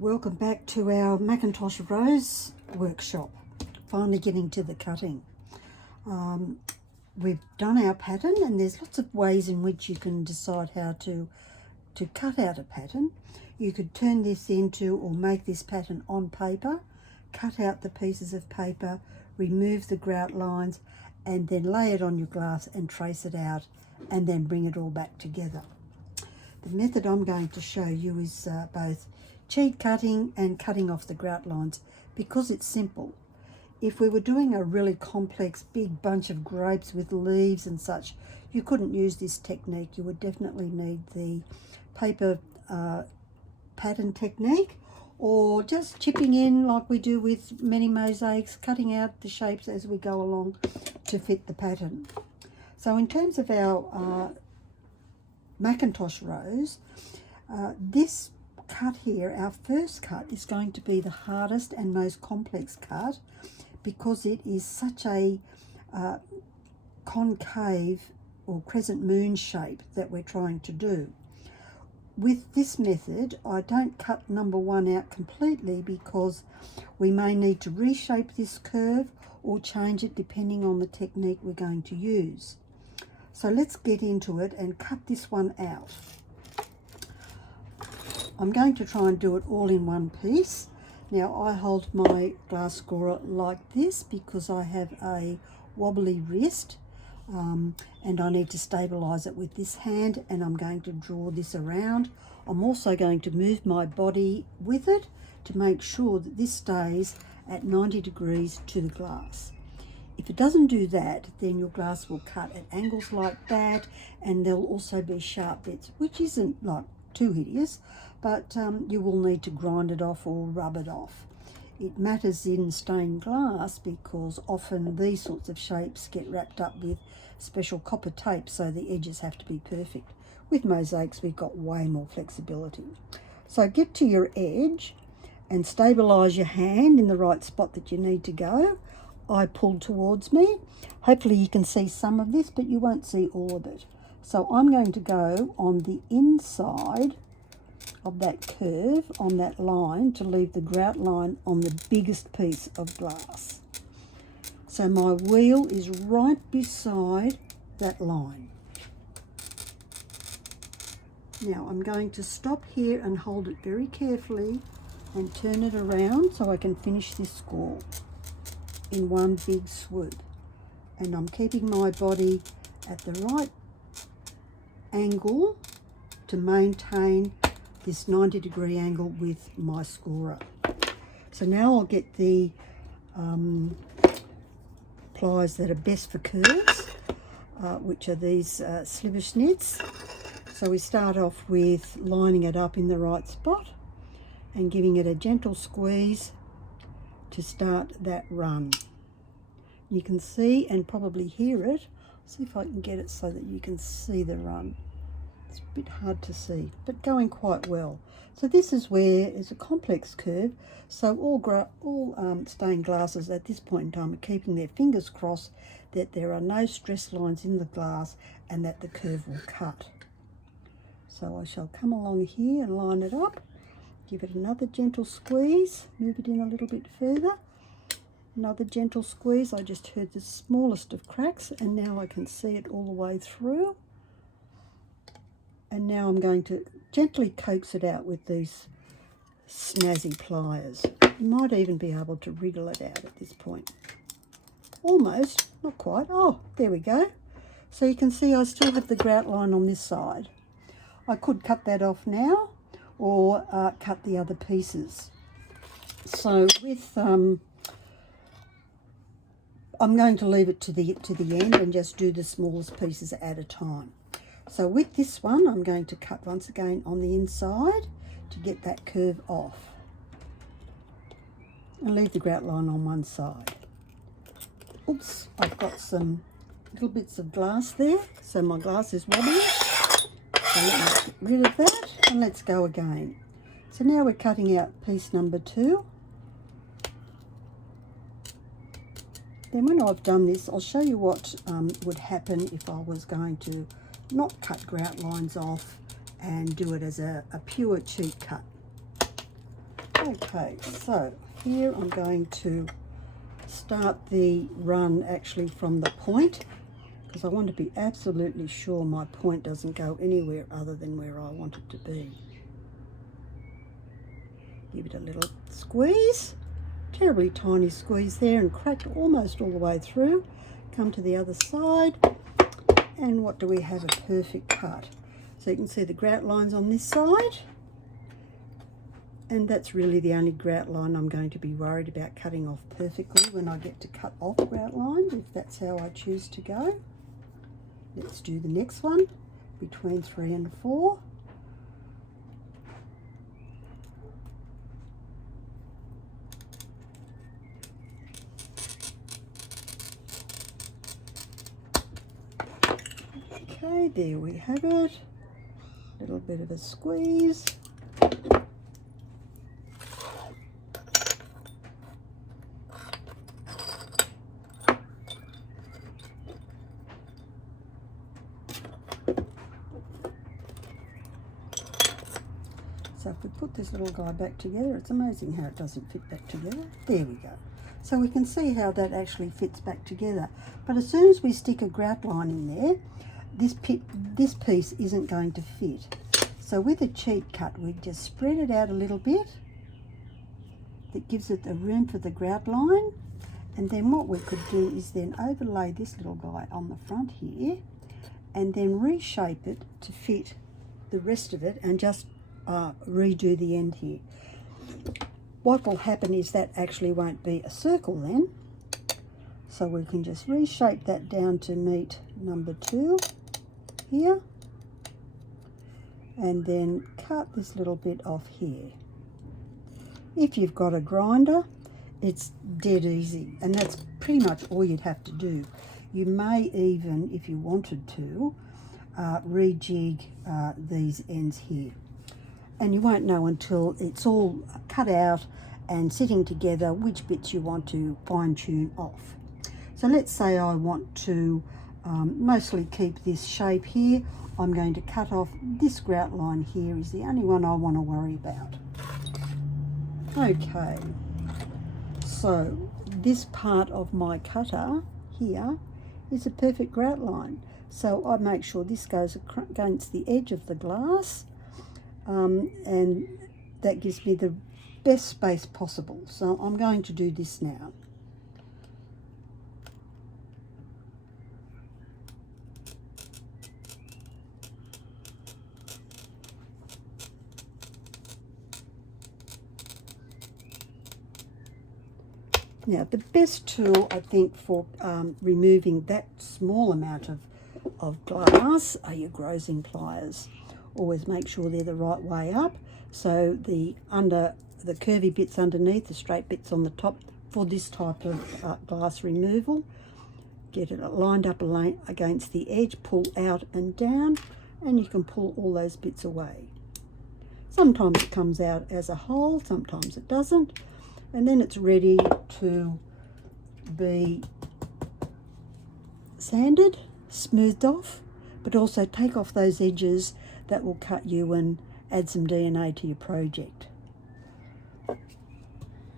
Welcome back to our Macintosh Rose workshop. Finally getting to the cutting. We've done our pattern, and there's lots of ways in which you can decide how to cut out a pattern. You could turn this into or make this pattern on paper, cut out the pieces of paper, remove the grout lines, and then lay it on your glass and trace it out, and then bring it all back together. The method I'm going to show you is both cheat cutting and cutting off the grout lines, because it's simple. If we were doing a really complex big bunch of grapes with leaves and such, you couldn't use this technique. You would definitely need the paper pattern technique, or just chipping in like we do with many mosaics, cutting out the shapes as we go along to fit the pattern. So in terms of our Macintosh Rose, this cut here, our first cut, is going to be the hardest and most complex cut, because it is such a concave or crescent moon shape that we're trying to do. With this method, I don't cut number one out completely, because we may need to reshape this curve or change it depending on the technique we're going to use. So let's get into it and cut this one out. I'm going to try and do it all in one piece. Now, I hold my glass scorer like this because I have a wobbly wrist, and I need to stabilise it with this hand, and I'm going to draw this around. I'm also going to move my body with it to make sure that this stays at 90 degrees to the glass. If it doesn't do that, then your glass will cut at angles like that, and there'll also be sharp bits, which isn't like too hideous, but you will need to grind it off or rub it off. It matters in stained glass because often these sorts of shapes get wrapped up with special copper tape, so the edges have to be perfect. With mosaics, we've got way more flexibility. So get to your edge and stabilise your hand in the right spot that you need to go. I pull towards me. Hopefully you can see some of this, but you won't see all of it. So I'm going to go on the inside of that curve, on that line, to leave the grout line on the biggest piece of glass. So my wheel is right beside that line. Now I'm going to stop here and hold it very carefully and turn it around so I can finish this score in one big swoop. And I'm keeping my body at the right angle to maintain this 90-degree angle with my scorer. So now I'll get the pliers that are best for curves, which are these sliver snits. So we start off with lining it up in the right spot and giving it a gentle squeeze to start that run. You can see and probably hear it. See if I can get it so that you can see the run. It's a bit hard to see, but going quite well. So this is where it's a complex curve. So all stained glasses at this point in time are keeping their fingers crossed that there are no stress lines in the glass and that the curve will cut. So I shall come along here and line it up, give it another gentle squeeze, move it in a little bit further. Another gentle squeeze. I just heard the smallest of cracks, and now I can see it all the way through. And now I'm going to gently coax it out with these snazzy pliers. You might even be able to wriggle it out at this point. Almost, not quite. Oh, there we go. So you can see I still have the grout line on this side. I could cut that off now, or cut the other pieces. So with I'm going to leave it to the end and just do the smallest pieces at a time. So with this one, I'm going to cut once again on the inside to get that curve off, and leave the grout line on one side. Oops, I've got some little bits of glass there, so my glass is wobbly. So let me get rid of that, and let's go again. So now we're cutting out piece number 2. Then when I've done this, I'll show you what would happen if I was going to not cut grout lines off and do it as a pure cheat cut. Okay, so here I'm going to start the run actually from the point, because I want to be absolutely sure my point doesn't go anywhere other than where I want it to be. Give it a little squeeze, terribly tiny squeeze there, and crack almost all the way through. Come to the other side, and what do we have? A perfect cut. So you can see the grout lines on this side, and that's really the only grout line I'm going to be worried about cutting off perfectly when I get to cut off grout lines, if that's how I choose to go. Let's do the next one, between 3 and 4. Okay, there we have it. A little bit of a squeeze. So if we put this little guy back together, it's amazing how it doesn't fit back together. There we go. So we can see how that actually fits back together. But as soon as we stick a grout line in there, this piece isn't going to fit. So with a cheat cut, we just spread it out a little bit. That gives it the room for the grout line. And then what we could do is then overlay this little guy on the front here, and then reshape it to fit the rest of it, and just redo the end here. What will happen is that actually won't be a circle then, so we can just reshape that down to meet number 2 here, and then cut this little bit off here. If you've got a grinder, it's dead easy, and that's pretty much all you'd have to do. You may even, if you wanted to, rejig these ends here. And you won't know until it's all cut out and sitting together which bits you want to fine tune off. So let's say I want to mostly keep this shape here. I'm going to cut off this grout line here, is the only one I want to worry about. Okay, so this part of my cutter here is a perfect grout line. So I make sure this goes against the edge of the glass, and that gives me the best space possible. So I'm going to do this now. Now the best tool I think for removing that small amount of glass are your grazing pliers. Always make sure they're the right way up, so the curvy bits underneath, the straight bits on the top, for this type of glass removal. Get it lined up against the edge, pull out and down, and you can pull all those bits away. Sometimes it comes out as a whole, sometimes it doesn't, and then it's ready to be sanded, smoothed off, but also take off those edges that will cut you and add some DNA to your project.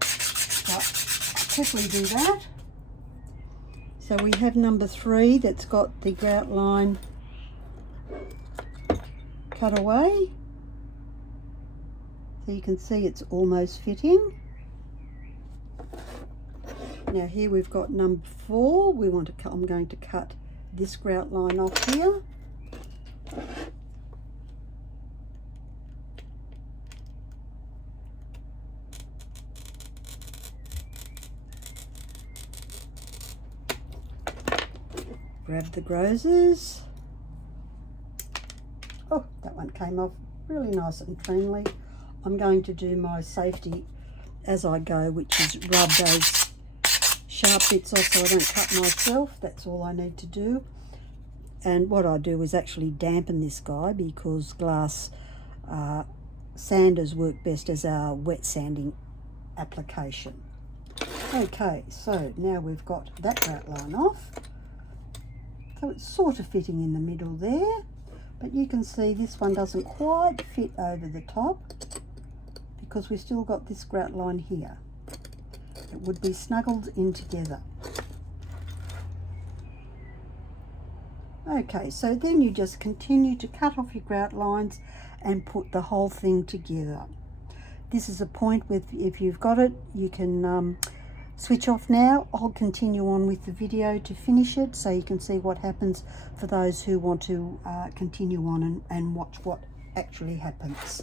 So I'll quickly do that. So we have number 3 that's got the grout line cut away. So you can see it's almost fitting. Now here we've got number 4. I'm going to cut this grout line off here. Grab the grozers. Oh, that one came off really nice and cleanly. I'm going to do my safety as I go, which is rub those sharp bits off so I don't cut myself. That's all I need to do. And what I do is actually dampen this guy, because glass sanders work best as a wet sanding application. Okay, so now we've got that grout line off. So it's sort of fitting in the middle there, but you can see this one doesn't quite fit over the top because we've still got this grout line here. It would be snuggled in together. Okay, so then you just continue to cut off your grout lines and put the whole thing together. This is a point with, if you've got it, you can switch off now. I'll continue on with the video to finish it so you can see what happens for those who want to continue on and watch what actually happens.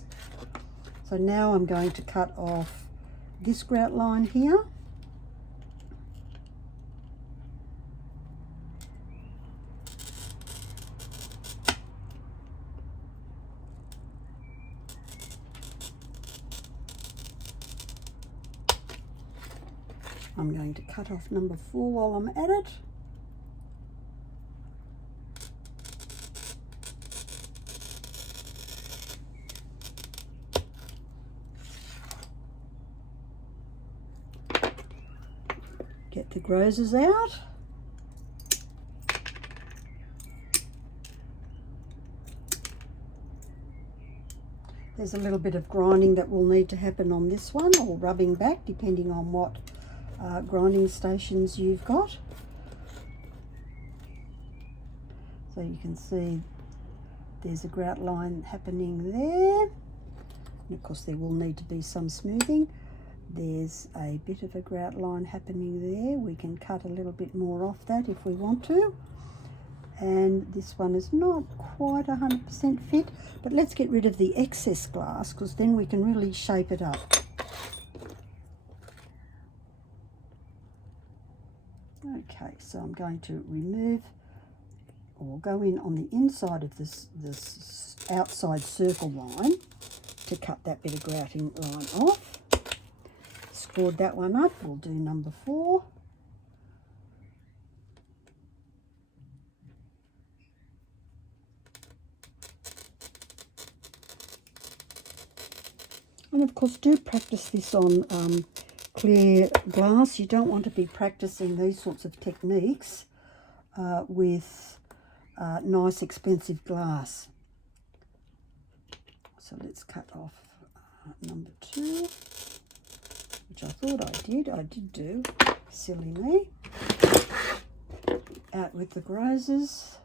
So now I'm going to cut off this grout line here. I'm going to cut off number 4 while I'm at it. Get the roses out. There's a little bit of grinding that will need to happen on this one, or rubbing back, depending on what grinding stations you've got. So you can see there's a grout line happening there, and of course there will need to be some smoothing. There's a bit of a grout line happening there. We can cut a little bit more off that if we want to. And this one is not quite 100% fit, but let's get rid of the excess glass, because then we can really shape it up. Okay, so I'm going to remove, or go in on the inside of this outside circle line to cut that bit of grouting line off. Scored that one up. We'll do number 4. And of course, do practice this on clear glass. You don't want to be practicing these sorts of techniques with nice expensive glass. So let's cut off number 2, which I thought I did do, silly me. Out with the roses.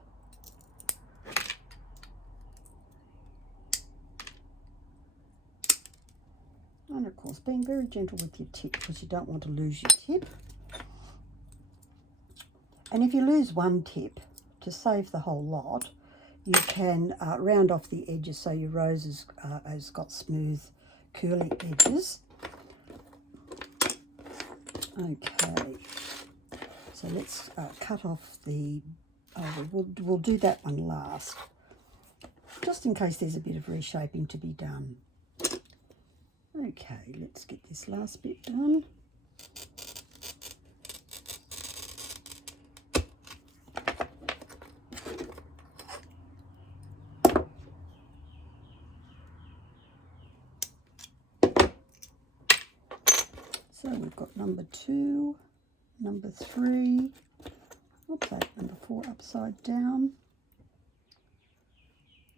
And of course, being very gentle with your tip, because you don't want to lose your tip. And if you lose one tip, to save the whole lot, you can round off the edges so your rose has got smooth, curly edges. Okay, so let's cut off the, we'll do that one last, just in case there's a bit of reshaping to be done. Okay, let's get this last bit done. So we've got number 2, number 3, oops, number 4 upside down.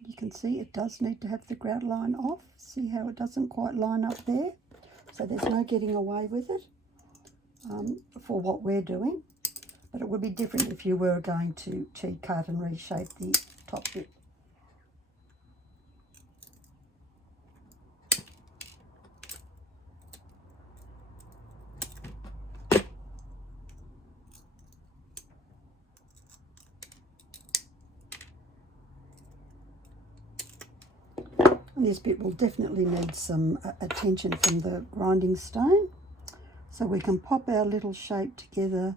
You can see it does need to have the grout line off. See how it doesn't quite line up there? So there's no getting away with it for what we're doing. But it would be different if you were going to cheat cut and reshape the top bit. This bit will definitely need some attention from the grinding stone. So we can pop our little shape together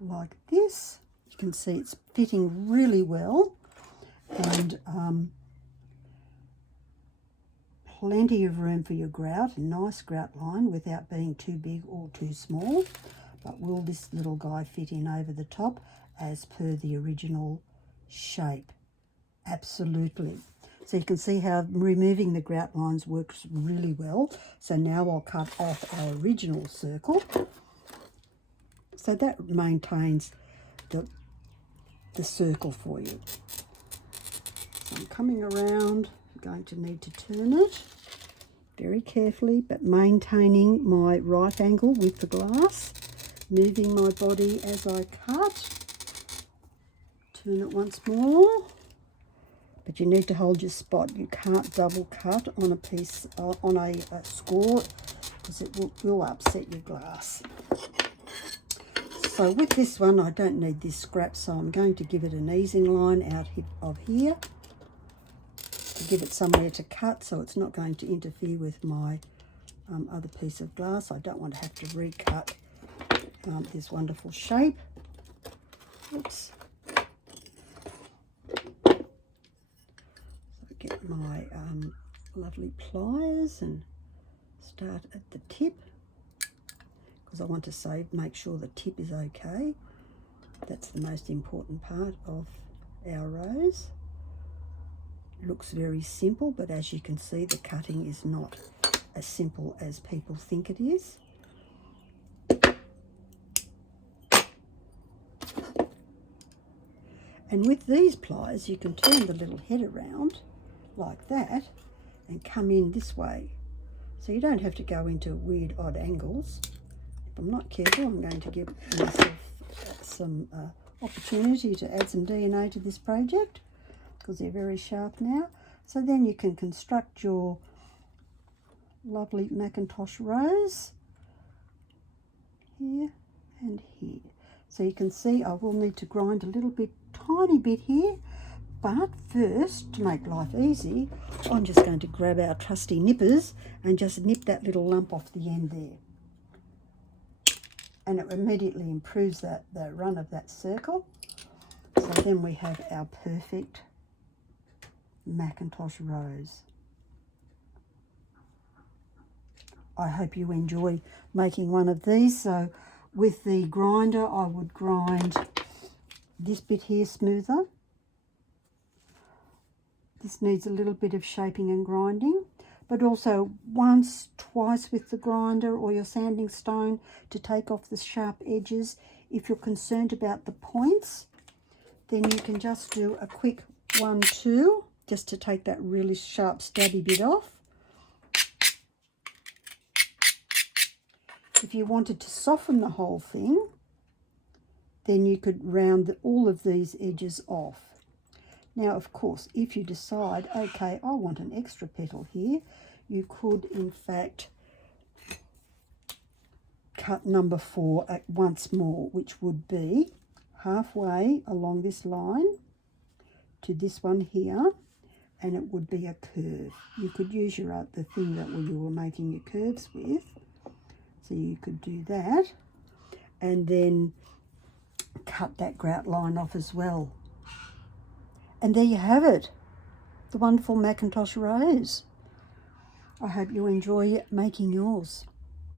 like this. You can see it's fitting really well, and plenty of room for your grout, a nice grout line without being too big or too small. But will this little guy fit in over the top as per the original shape? Absolutely. So you can see how removing the grout lines works really well. So now I'll cut off our original circle. So that maintains the circle for you. So I'm coming around, I'm going to need to turn it. very carefully, but maintaining my right angle with the glass, moving my body as I cut. Turn it once more, but you need to hold your spot. You can't double cut on a piece, on a score, because it will upset your glass. So with this one, I don't need this scrap, so I'm going to give it an easing line out of here to give it somewhere to cut, so it's not going to interfere with my other piece of glass. I don't want to have to recut this wonderful shape. Oops. So get my lovely pliers and start at the tip, because I want to make sure the tip is okay. That's the most important part of our rose. Looks very simple, but as you can see, the cutting is not as simple as people think it is. And with these pliers, you can turn the little head around like that and come in this way. So you don't have to go into weird, odd angles. If I'm not careful, I'm going to give myself some opportunity to add some DNA to this project, because they're very sharp now. So then you can construct your lovely Macintosh Rose here and here. So you can see I will need to grind a little bit, tiny bit here, but first, to make life easy, I'm just going to grab our trusty nippers and just nip that little lump off the end there. And it immediately improves the run of that circle. So then we have our perfect Macintosh Rose. I hope you enjoy making one of these. So with the grinder, I would grind this bit here smoother. This needs a little bit of shaping and grinding, but also once, twice with the grinder or your sanding stone to take off the sharp edges. If you're concerned about the points, then you can just do a quick 1-2 just to take that really sharp stabby bit off. If you wanted to soften the whole thing, then you could round all of these edges off. Now, of course, if you decide, okay, I want an extra petal here, you could, in fact, cut number 4 once more, which would be halfway along this line to this one here, and it would be a curve. You could use the thing that you were making your curves with, so you could do that, and then cut that grout line off as well. And there you have it, the wonderful Macintosh Rose. I hope you enjoy making yours.